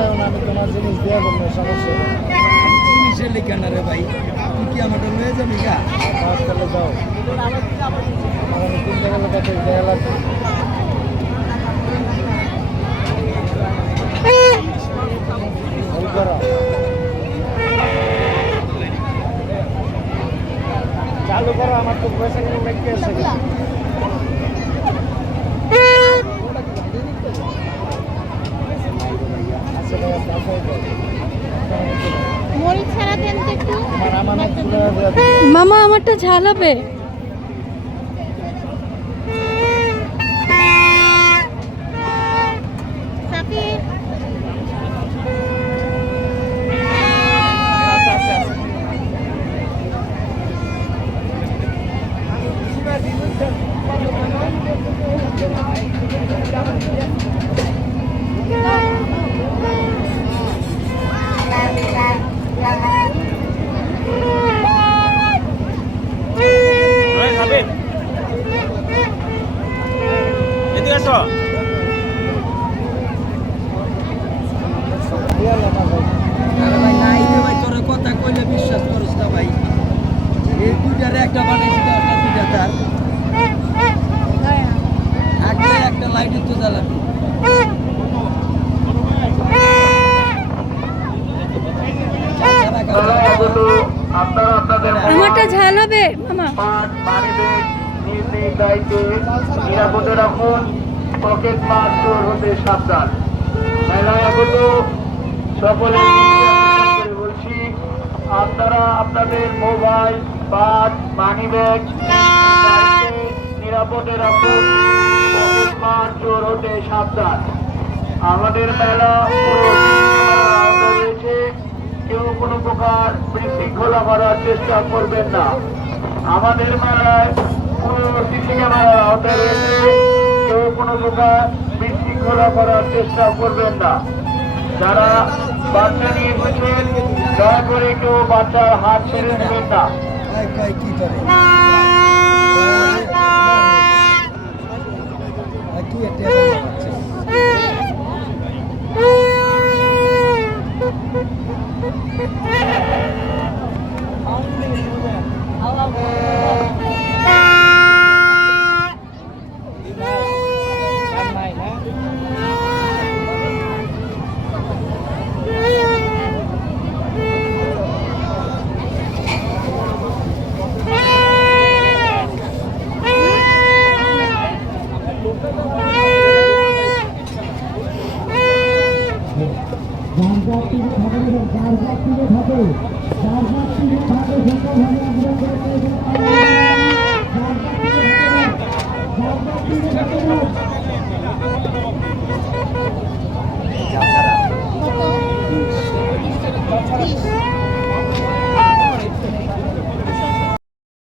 জন্য সমস্যা জিনিসের লিখা না রে ভাই। তুই কি আমারটা লয়ে যাবি গা? হাসপাতালে যাও। আমি তিন জায়গা লোকাতে জায়গা লাগবে। চালু করো আমার তো পয়সা কিনে লেগে আছে আচ্ছা ভাই, আপনি আসেন তো। মরিচ ছাড়া দেন তো একটু আমার আমানত তুলে দেওয়া দিন। মামা আমারটা ঝাল হবে। একটা বানাইছি একটা দুইটা তার। একটা একটা লাইটের তো জ্বালাবি আমারটা ঝাল হবে মামা। নিরাপদে রাখুন পকেট চোর হতে সাবধান। মেলায় আগত সকলে বলছি আপনারা আপনাদের মোবাইল পাট মানিব্যাগ নিরাপদে রাখুন চোর হতে সাবধান। আমাদের মেলা রয়েছে। কেউ কোনো প্রকার বিশৃঙ্খলা করার চেষ্টা করবেন না। আমাদের মেলায় পুরো সিসি ক্যামেরার আওতায় রয়েছে। কেউ কোনো প্রকার বিশৃঙ্খলা করার চেষ্টা করবেন না। যারা বাচ্চা নিয়ে এসেছেন দয়া করে কেউ বাচ্চার হাত ছেড়ে নেবেন না। ভাই কয় কি করে ভাই চাচারা কত?